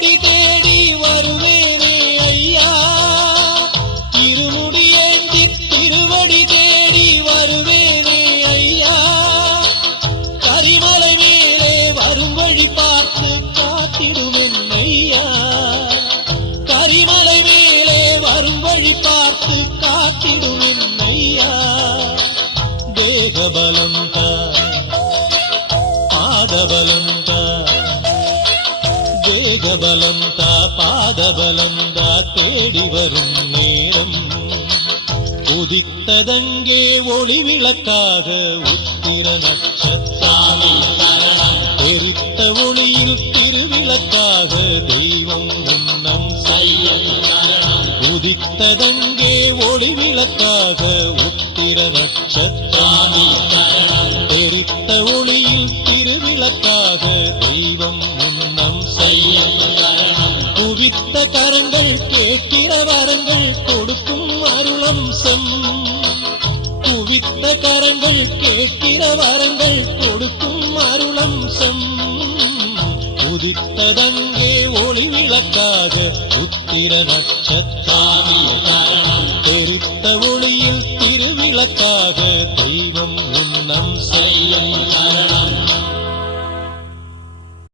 திருவடி தேடி வருவேனே ஐயா, இருமுடியேந்தி திருவடி தேடி வருவேனே ஐயா, கரிமலை மேலே வரும் வழி பார்த்து காத்திடுவேன் ஐயா, கரிமலை மேலே வரும் வழி பார்த்து காத்திடுவேன் ஐயா. தேகபலம் தா, பாதபலம் தா, தேகபலம் தா, பாதபலம் தா, தேடி வரும் நேரம் உதித்ததங்கே ஒளி விளக்காக உத்திர நட்சத்திரம், எரித்த ஒளியில் திருவிளக்காக தெய்வம் முன்னம் செல்லும். உதித்ததங்கே ஒளி விளக்காக உத்திர நட்சத்திரம், எரித்த ஒளியில் திருவிளக்காக தெய்வம் முன்னம் செல்லும். குவித்த கரங்கள் கேட்கிற வரங்கள் கொடுக்கும் அருளம்சம், குவித்த கரங்கள் கேட்கிற வரங்கள் கொடுக்கும் அருளம்சம். உதித்ததங்கே ஒளி விளக்காக உத்திர நட்சத்திரம், எரித்த ஒளியில் திருவிளக்காக தெய்வம்